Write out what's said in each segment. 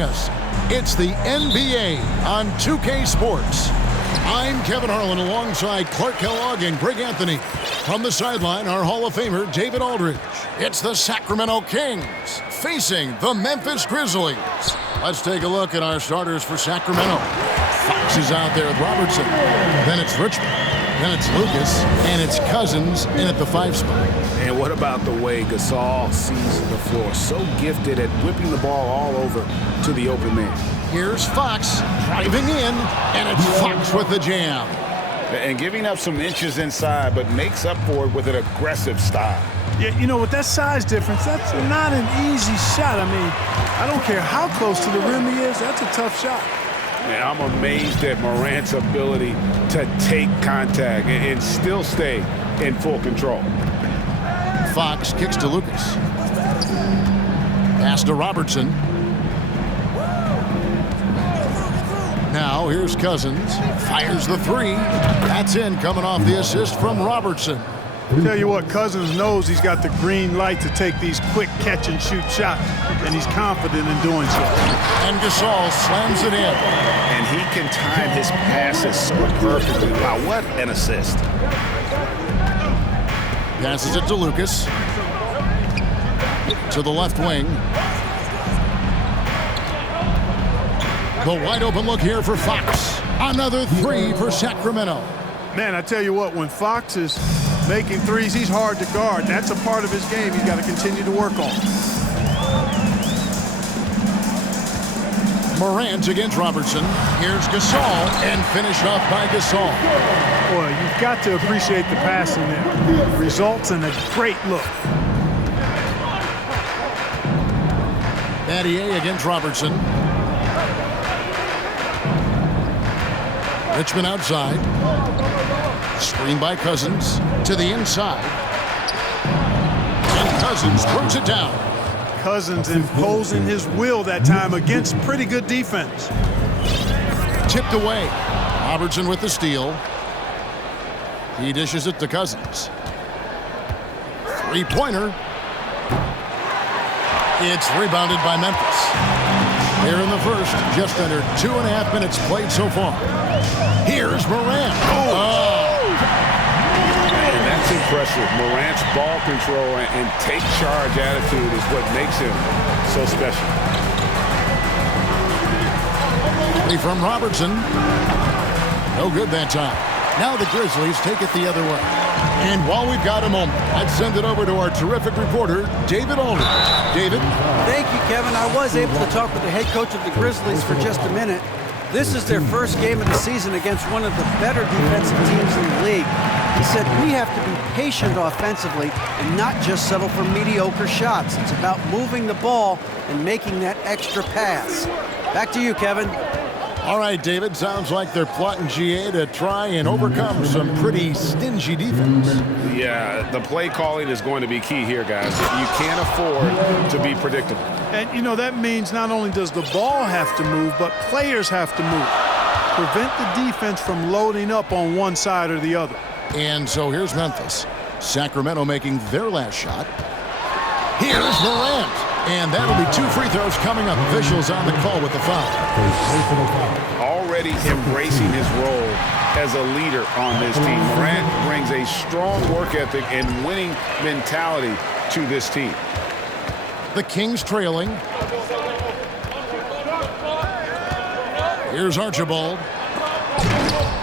Us. It's the NBA on 2K Sports. I'm Kevin Harlan alongside Clark Kellogg and Greg Anthony. From the sideline, our Hall of Famer, David Aldridge. It's the Sacramento Kings facing the Memphis Grizzlies. Let's take a look at our starters for Sacramento. Fox is out there with Robertson. Then it's Richmond. Then it's Lucas. And it's Cousins in at the 5 spot. And what about the way Gasol sees the floor? So gifted at whipping the ball all over to the open man. Here's Fox driving in, and it's Fox with the jam. And giving up some inches inside, but makes up for it with an aggressive style. Yeah, you know, with that size difference, that's not an easy shot. I mean, I don't care how close to the rim he is, that's a tough shot. And I'm amazed at Morant's ability to take contact and still stay in full control. Fox kicks to Lucas. Pass to Robertson. Now here's Cousins. Fires the 3. That's in, coming off the assist from Robertson. Tell you what, Cousins knows he's got the green light to take these quick catch-and-shoot shots, and he's confident in doing so. And Gasol slams it in. And he can time his passes so perfectly. Wow, what an assist. Passes it to Lucas. To the left wing. The wide open look here for Fox. Another 3 for Sacramento. Man, I tell you what, when Fox is making threes, he's hard to guard. That's a part of his game he's got to continue to work on. Morant against Robertson. Here's Gasol, and finished off by Gasol. Boy, you've got to appreciate the passing there. Results in a great look. Battier against Robertson. Richmond outside. Screen by Cousins to the inside. And Cousins throws it down. Cousins imposing his will that time against pretty good defense. Tipped away. Robertson with the steal. He dishes it to Cousins. 3-pointer. It's rebounded by Memphis. Here in the first, just under 2.5 minutes played so far. Here's Morant. And that's impressive. Morant's ball control and take charge attitude is what makes him so special. From Robertson. No good that time. Now the Grizzlies take it the other way. And while we've got a moment, I'd send it over to our terrific reporter, David Aldridge. David? Thank you, Kevin. I was able to talk with the head coach of the Grizzlies for just a minute. This is their first game of the season against one of the better defensive teams in the league. He said, we have to be patient offensively and not just settle for mediocre shots. It's about moving the ball and making that extra pass. Back to you, Kevin. All right, David, sounds like they're plotting GA to try and overcome some pretty stingy defense. Yeah, the play calling is going to be key here, guys. You can't afford to be predictable. And, you know, that means not only does the ball have to move, but players have to move. Prevent the defense from loading up on one side or the other. And so here's Memphis. Sacramento making their last shot. Here's Morant. And that'll be 2 free throws coming up. Officials on the call with the foul. Already embracing his role as a leader on this team. Morant brings a strong work ethic and winning mentality to this team. The Kings trailing. Here's Archibald.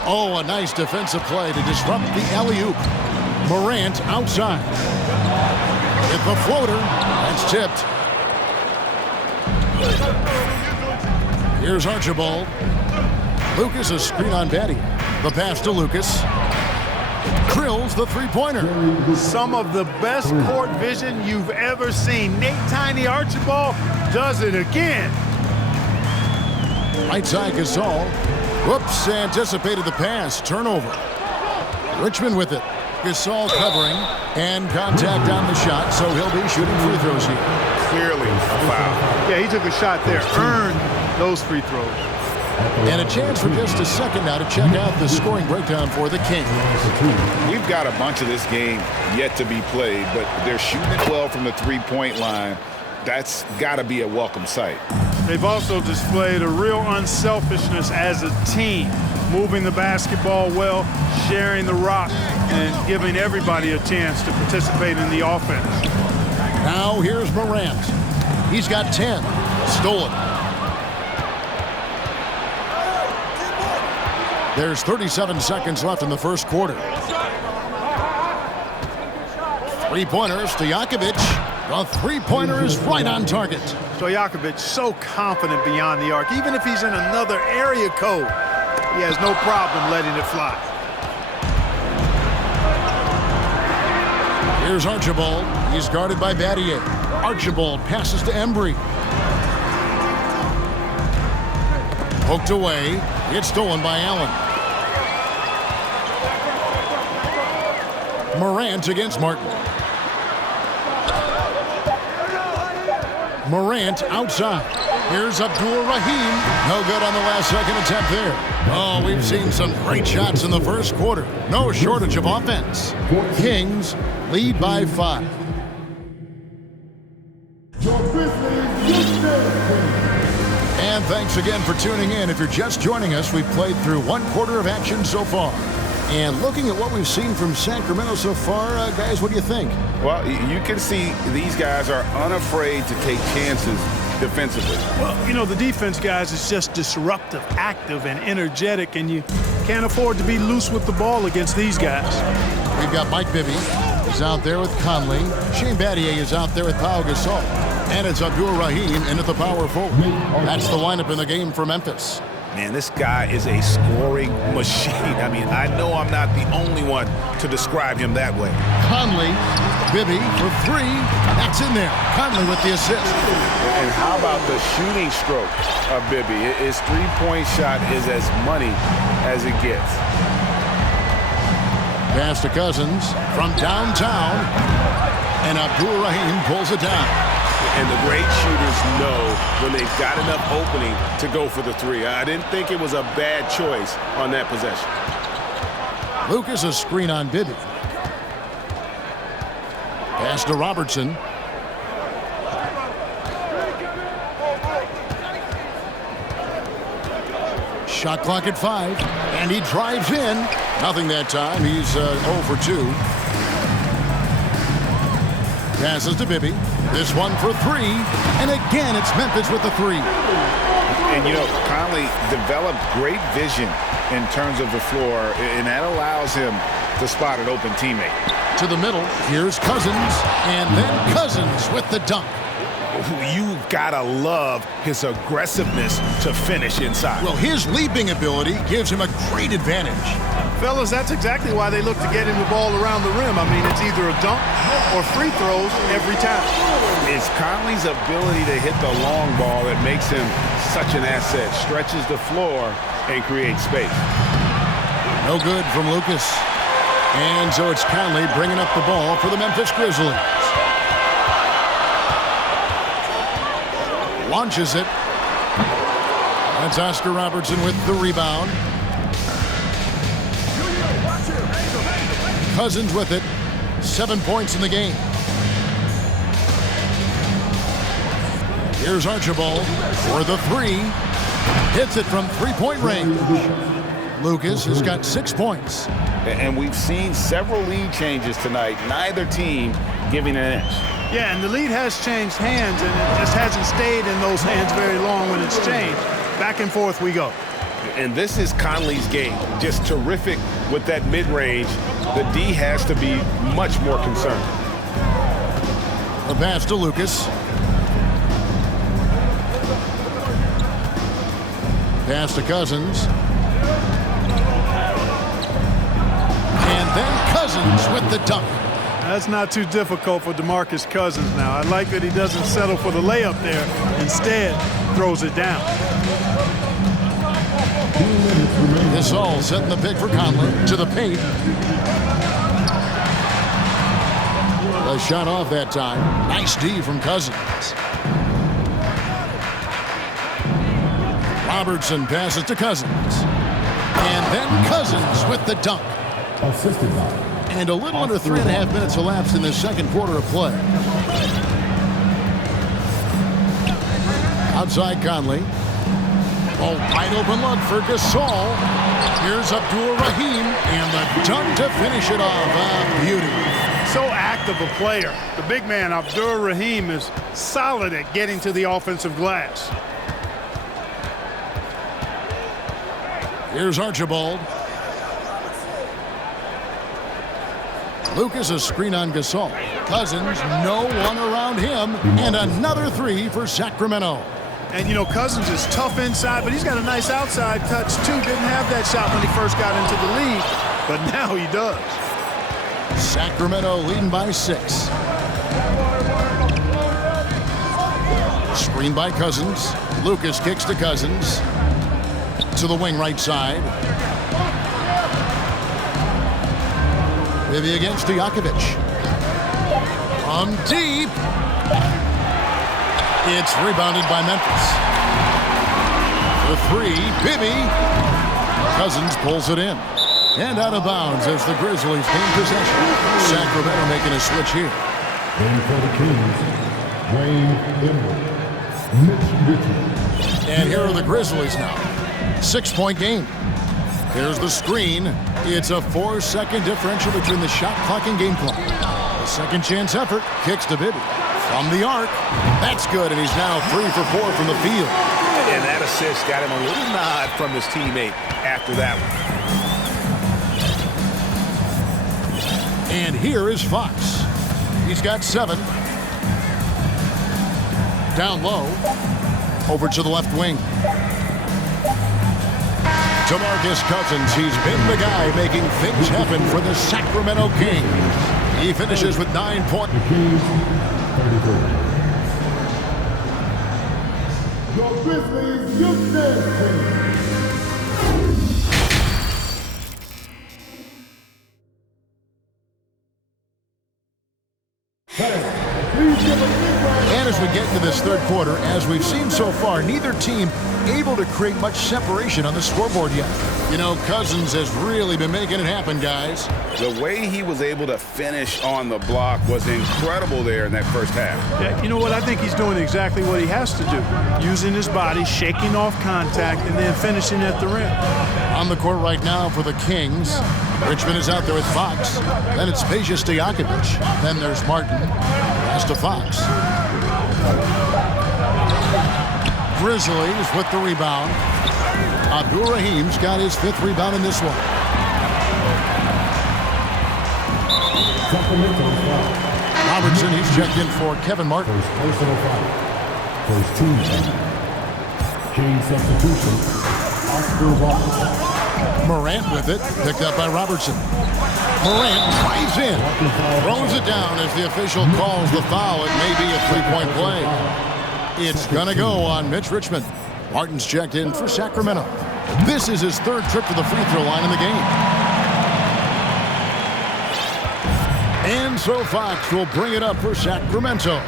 Oh, a nice defensive play to disrupt the alley-oop. Morant outside. Hit the floater. That's tipped. Here's Archibald. Lucas a screen on Battier. The pass to Lucas. Drills the 3-pointer. Some of the best court vision you've ever seen. Nate Tiny Archibald does it again. Right side Gasol. Whoops, anticipated the pass. Turnover. Richmond with it. Gasol covering and contact on the shot, so he'll be shooting free throws here. Clearly a foul. Yeah, he took a shot there. Earned those free throws. And a chance for just a second now to check out the scoring breakdown for the Kings. We've got a bunch of this game yet to be played, but they're shooting it well from the three-point line. That's got to be a welcome sight. They've also displayed a real unselfishness as a team, moving the basketball well, sharing the rock, and giving everybody a chance to participate in the offense. Now here's Morant. He's got 10. Stolen. There's 37 seconds left in the first quarter. Three-pointer, Stojakovic. The three-pointer is right on target. Stojakovic so confident beyond the arc. Even if he's in another area code, he has no problem letting it fly. Here's Archibald. He's guarded by Battier. Archibald passes to Embry. Poked away. It's stolen by Allen. Morant against Martin. Morant outside. Here's Abdul Rahim. No good on the last second attempt there. Oh, we've seen some great shots in the first quarter. No shortage of offense. Kings lead by 5. And thanks again for tuning in. If you're just joining us, we've played through one quarter of action so far. And looking at what we've seen from Sacramento so far, guys, what do you think? Well, you can see these guys are unafraid to take chances defensively. Well, you know, the defense, guys, is just disruptive, active, and energetic, and you can't afford to be loose with the ball against these guys. We've got Mike Bibby. He's out there with Conley. Shane Battier is out there with Pau Gasol. And it's Abdul Rahim in at the power forward. That's the lineup in the game for Memphis. Man, this guy is a scoring machine. I mean, I know I'm not the only one to describe him that way. Conley, Bibby for 3. That's in there. Conley with the assist. And how about the shooting stroke of Bibby? His three-point shot is as money as it gets. Pass to Cousins from downtown. And Abdul Rahim pulls it down. And the great shooters know when they've got enough opening to go for the 3. I didn't think it was a bad choice on that possession. Lucas a screen on Bibby. Pass to Robertson. Shot clock at 5. And he drives in. Nothing that time. He's 0 for 2. Passes to Bibby. This one for 3. And again, it's Memphis with the 3. And, you know, Conley developed great vision in terms of the floor, and that allows him to spot an open teammate. To the middle. Here's Cousins. And then Cousins with the dunk. You've got to love his aggressiveness to finish inside. Well, his leaping ability gives him a great advantage. Fellas, that's exactly why they look to get him the ball around the rim. I mean, it's either a dunk or free throws every time. It's Conley's ability to hit the long ball that makes him such an asset. Stretches the floor and creates space. No good from Lucas. And so it's Conley bringing up the ball for the Memphis Grizzlies. Launches it. That's Oscar Robertson with the rebound. Cousins with it. 7 points in the game. Here's Archibald for the 3. Hits it from three-point range. Lucas has got 6 points. And we've seen several lead changes tonight. Neither team giving an inch. Yeah, and the lead has changed hands, and it just hasn't stayed in those hands very long when it's changed. Back and forth we go. And this is Conley's game. Just terrific with that mid-range. The D has to be much more concerned. The pass to Lucas. Pass to Cousins. And then Cousins with the dunk. That's not too difficult for DeMarcus Cousins now. I like that he doesn't settle for the layup there. Instead, throws it down. This all setting the pick for Conley to the paint. The shot off that time. Nice D from Cousins. Robertson passes to Cousins. And then Cousins with the dunk. And a little under 3.5 minutes elapsed in the second quarter of play. Outside Conley. Oh, wide open look for Gasol. Here's Abdul Rahim, and the dunk to finish it off. Beauty. So active a player. The big man, Abdul Rahim, is solid at getting to the offensive glass. Here's Archibald. Lucas a screen on Gasol. Cousins, no one around him, and another three for Sacramento. And, you know, Cousins is tough inside, but he's got a nice outside touch, too. Didn't have that shot when he first got into the league, but now he does. Sacramento leading by 6. Screen by Cousins. Lucas kicks to Cousins. To the wing right side. Bibby against Stojakovic. From deep. It's rebounded by Memphis. The three, Bibby. Cousins pulls it in. And out of bounds as the Grizzlies gain possession. Sacramento making a switch here. And for the Kings, Wayne Emmett, Mitch Richards. And here are the Grizzlies now. 6-point game. Here's the screen. It's a 4-second differential between the shot clock and game clock. A second chance effort. Kicks to Bibby. From the arc. That's good, and he's now 3 for 4 from the field. And that assist got him a little nod from his teammate after that one. And here is Fox. He's got 7. Down low. Over to the left wing. DeMarcus Cousins, he's been the guy making things happen for the Sacramento Kings. He finishes with 9 points. The Kings, 34. Your Grizzlies, Houston. And as we get into this third quarter, as we've seen so far, neither team able to create much separation on the scoreboard yet. You know, Cousins has really been making it happen, guys. The way he was able to finish on the block was incredible there in that first half. Yeah, you know what? I think he's doing exactly what he has to do. Using his body, shaking off contact, and then finishing at the rim. On the court right now for the Kings. Richmond is out there with Fox. Then it's Peja Stojakovic. Then there's Martin. Pass to Fox. Grizzlies with the rebound. Abdul Rahim's got his 5th rebound in this one. Robertson, he's checked in for Kevin Martin. First personal foul. First team foul. King substitution. Oscar Robertson. Morant with it, picked up by Robertson. Morant drives in, throws it down as the official calls the foul. It may be a 3-point play. It's gonna go on Mitch Richmond. Martin's checked in for Sacramento. This is his 3rd trip to the free throw line in the game. And so Fox will bring it up for Sacramento.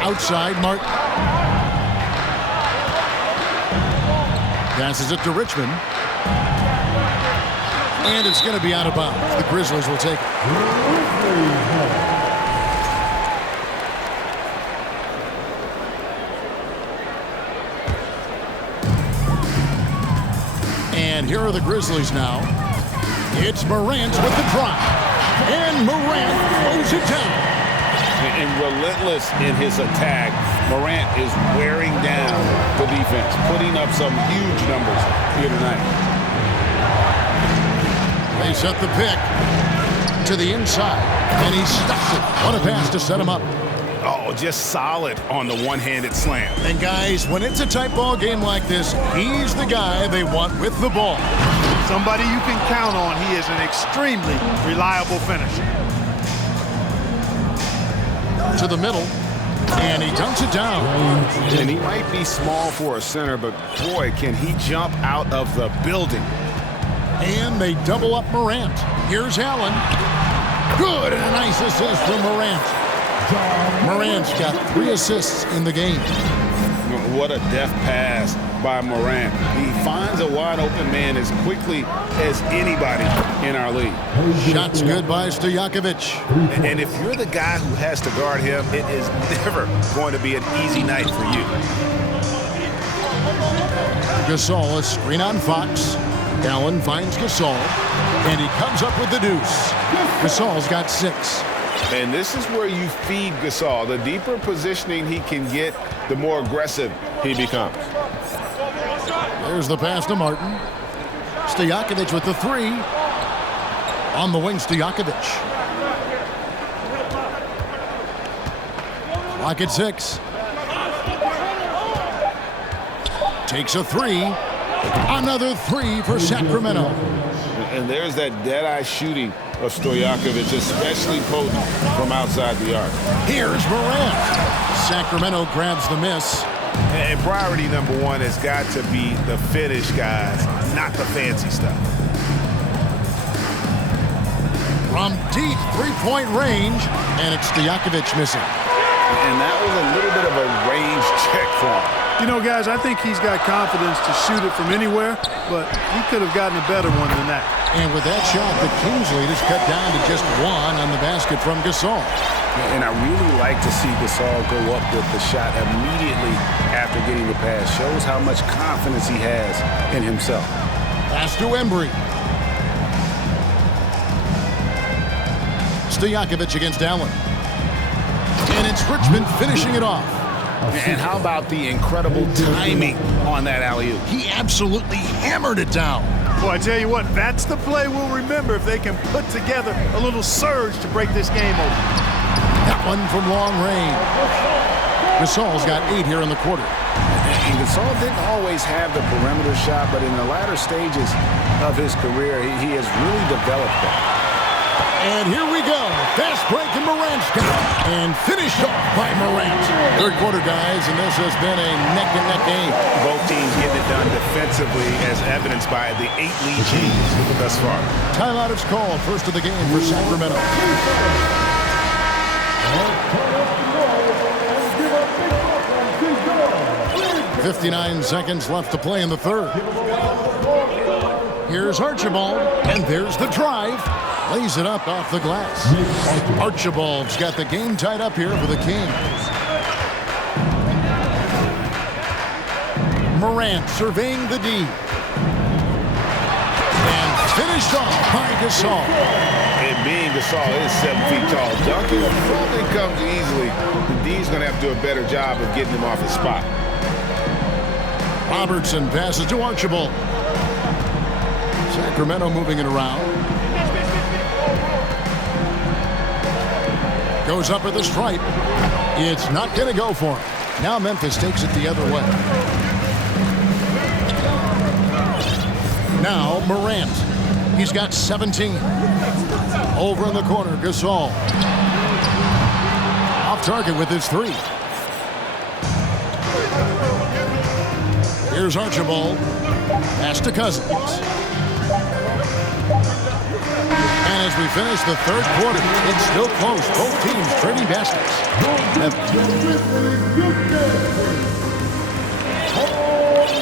Outside, Martin. Passes it to Richmond. And it's going to be out of bounds. The Grizzlies will take it. And here are the Grizzlies now. It's Morant with the drive. And Morant throws it down. And relentless in his attack, Morant is wearing down the defense, putting up some huge numbers here tonight. They set the pick to the inside, and he stuffs it. What a pass to set him up. Oh, just solid on the one-handed slam. And guys, when it's a tight ball game like this, he's the guy they want with the ball. Somebody you can count on. He is an extremely reliable finisher. To the middle, and he dunks it down. And he might be small for a center, but boy, can he jump out of the building. And they double up Morant. Here's Allen. Good, and a nice assist from Morant. Morant's got 3 assists in the game. what a deft pass by Morant. He finds a wide open man as quickly as anybody in our league. Shots good by Stojakovic. And if you're the guy who has to guard him, it is never going to be an easy night for you. Gasol, a screen on Fox. Allen finds Gasol, and he comes up with the deuce. Gasol's got 6. And this is where you feed Gasol. The deeper positioning he can get, the more aggressive he becomes. There's the pass to Martin. Stojakovic with the 3. On the wing, Stojakovic. Clock at 6. Takes a 3. Another 3 for Sacramento. And there's that dead-eye shooting of Stojakovic, especially potent from outside the arc. Here's Morant. Sacramento grabs the miss. And priority number 1 has got to be the finish, guys, not the fancy stuff. From deep three-point range, and it's Stojakovic missing. And that was a little bit of a range check for him. You know, guys, I think he's got confidence to shoot it from anywhere, but he could have gotten a better one than that. And with that shot, the Kings lead is cut down to just 1 on the basket from Gasol. And I really like to see Gasol go up with the shot immediately after getting the pass. Shows how much confidence he has in himself. Pass to Embry. Stojakovic against Allen. And it's Richmond finishing it off. And how about the incredible timing on that alley-oop? He absolutely hammered it down. Boy, I tell you what, that's the play we'll remember if they can put together a little surge to break this game open. That one from long range. Gasol's got 8 here in the quarter. And Gasol didn't always have the perimeter shot, but in the latter stages of his career, he has really developed that. And here we go. Fast break in Morant's got and finished off by Morant. Third quarter, guys, and this has been a neck-and-neck game. Both teams getting it done defensively, as evidenced by the 8 lead changes thus far. Timeout is called. First of the game for Sacramento. 59 seconds left to play in the third. Here's Archibald, and there's the drive. Lays it up off the glass. Archibald's got the game tied up here for the Kings. Morant surveying the D. And finished off by Gasol. And being Gasol is 7 feet tall. Dunking probably comes easily. The D's going to have to do a better job of getting him off his spot. Robertson passes to Archibald. Sacramento moving it around. Goes up at the stripe. It's not going to go for him. Now Memphis takes it the other way. Now Morant. He's got 17. Over in the corner, Gasol. Off target with his 3. Here's Archibald. Pass to Cousins. And as we finish the third quarter, it's still close. Both teams trading baskets.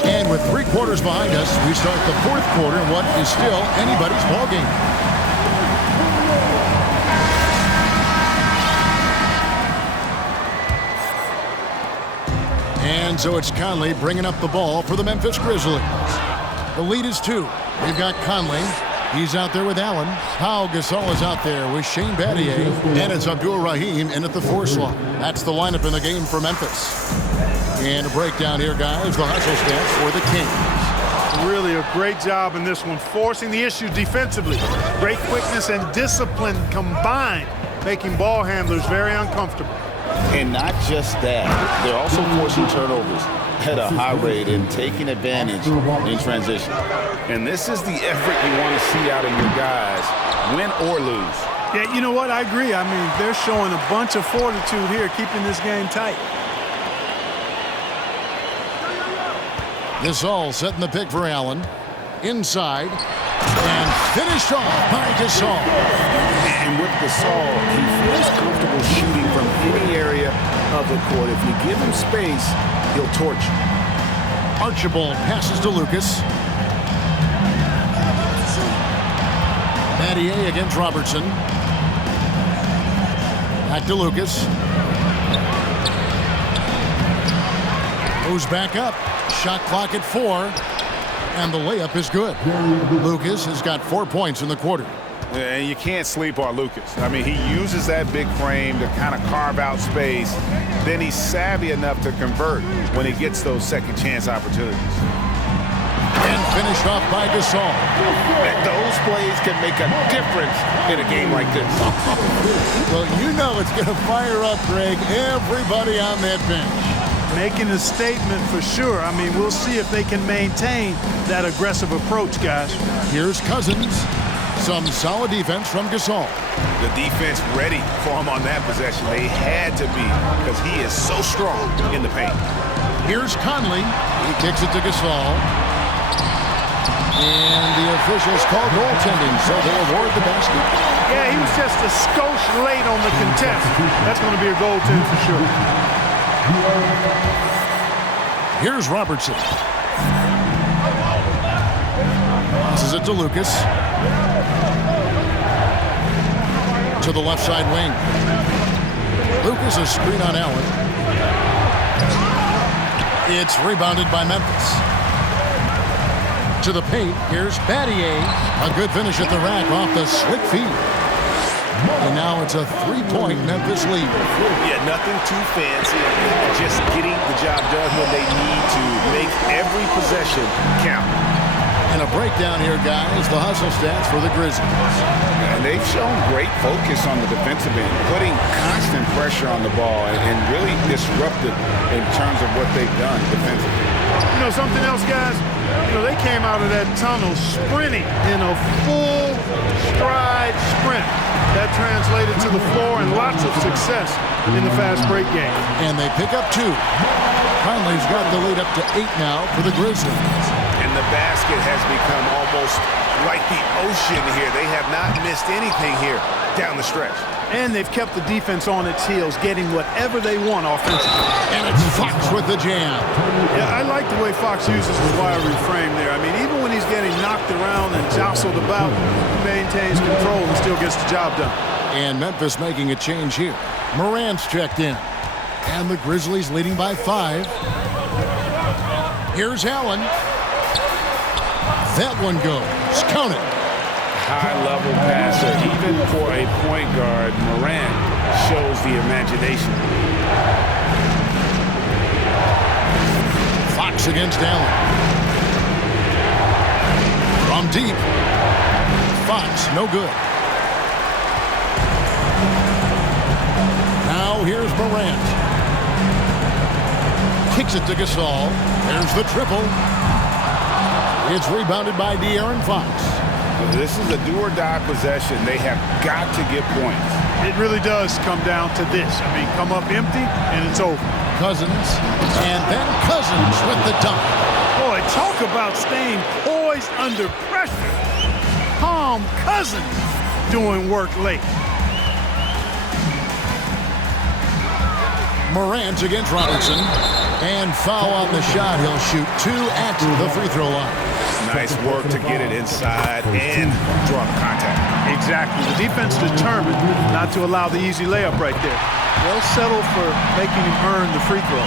And with 3 quarters behind us, we start the fourth quarter in what is still anybody's ballgame. And so it's Conley bringing up the ball for the Memphis Grizzlies. The lead is 2. We've got Conley. He's out there with Allen. Pau Gasol is out there with Shane Battier. And it's Abdul Rahim in at the 4 slot. That's the lineup in the game for Memphis. And a breakdown here, guys. The hustle stance for the Kings. Really a great job in this one, forcing the issue defensively. Great quickness and discipline combined, making ball handlers very uncomfortable. And not just that, they're also forcing turnovers at a high rate and taking advantage in transition. And this is the effort you want to see out of your guys, win or lose. Yeah, you know what? I agree. I mean, they're showing a bunch of fortitude here, keeping this game tight. Gasol setting the pick for Allen. Inside. And finished off by Gasol. And with Gasol, he feels comfortable shooting from any area of the court. If you give him space, he'll torch you. Archibald passes to Lucas. Battier against Robertson. Back to Lucas. Goes back up. Shot clock at 4. And the layup is good. Lucas has got 4 points in the quarter. And you can't sleep on Lucas. I mean, he uses that big frame to kind of carve out space. Then he's savvy enough to convert when he gets those second chance opportunities. And finished off by Gasol. And those plays can make a difference in a game like this. Well, you know it's going to fire up, Greg, everybody on that bench. Making a statement for sure. I mean, we'll see if they can maintain that aggressive approach, guys. Here's Cousins. Some solid defense from Gasol. The defense ready for him on that possession. They had to be because he is so strong in the paint. Here's Conley. He kicks it to Gasol. And the officials call goaltending, so they award the basket. Yeah, he was just a skosh late on the contest. That's going to be a goaltend for sure. Here's Robertson. Passes it to Lucas. To the left side wing. Lucas a screen on Allen. It's rebounded by Memphis. To the paint, here's Battier. A good finish at the rack off the slick feed. And now it's a 3-point Memphis lead. Yeah, nothing too fancy. Just getting the job done when they need to. Make every possession count. And a breakdown here, guys. The hustle stats for the Grizzlies. And they've shown great focus on the defensive end, putting constant pressure on the ball and really disruptive in terms of what they've done defensively. You know, something else, guys? You know, they came out of that tunnel sprinting in a full stride sprint. That translated to the floor and lots of success in the fast break game. And they pick up 2. Conley's got the lead up to 8 now for the Grizzlies. And the basket has become almost like the ocean here. They have not missed anything here down the stretch. And they've kept the defense on its heels, getting whatever they want offensively. And it's Fox with the jam. Yeah, I like the way Fox uses his wiry frame there. I mean, even when he's getting knocked around and jostled about, he maintains control and still gets the job done. And Memphis making a change here. Morant's checked in. And the Grizzlies leading by 5. Here's Allen. That one goes. Count it. High-level passer, even for a point guard. Morant shows the imagination. Fox against Allen. From deep. Fox, no good. Now here's Morant. Kicks it to Gasol. There's the triple. It's rebounded by De'Aaron Fox. This is a do-or-die possession. They have got to get points. It really does come down to this. I mean, come up empty, and it's over. Cousins, and then Cousins with the dunk. Boy, talk about staying poised under pressure. Calm Cousins doing work late. Morant against Robertson. And foul on the shot. He'll shoot 2 at the free throw line. Nice work to get it inside and draw the contact. Exactly. The defense determined not to allow the easy layup right there. They'll settle for making him earn the free throw.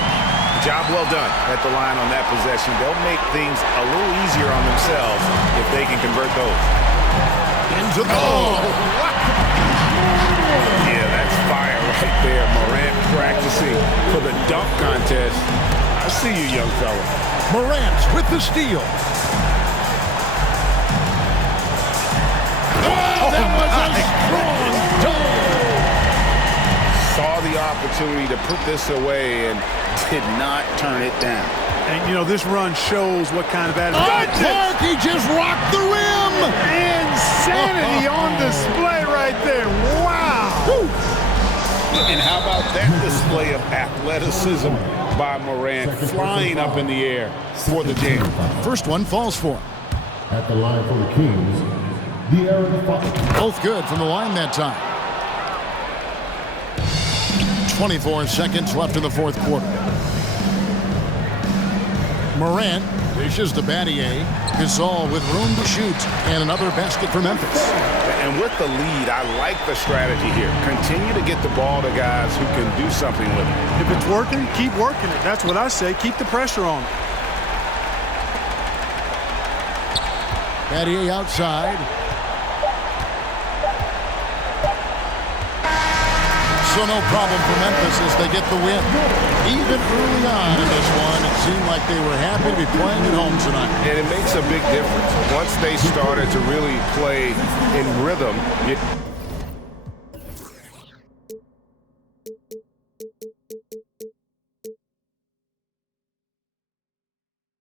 Job well done at the line on that possession. They'll make things a little easier on themselves if they can convert those. Into the ball. Yeah, that's fire right there. Morant practicing for the dunk contest. I see you, young fella. Morant with the steal. Oh, that was a strong dunk. Saw the opportunity to put this away and did not turn it down. And, you know, this run shows what kind of attitude. Oh, Clark, he just rocked the rim. Insanity on display right there. Wow. Woo. And how about that display of athleticism by Morant, flying up in the air for the jam. First one falls for him. At the line for the Kings, De'Aaron Fox. Both good from the line that time. 24 seconds left in the fourth quarter. Morant dishes to Battier. Gasol with room to shoot. And another basket for Memphis. And with the lead, I like the strategy here. Continue to get the ball to guys who can do something with it. If it's working, keep working it. That's what I say. Keep the pressure on it. Battier outside. So no problem for Memphis as they get the win. Even early on in this one, it seemed like they were happy to be playing at home tonight. And it makes a big difference. Once they started to really play in rhythm,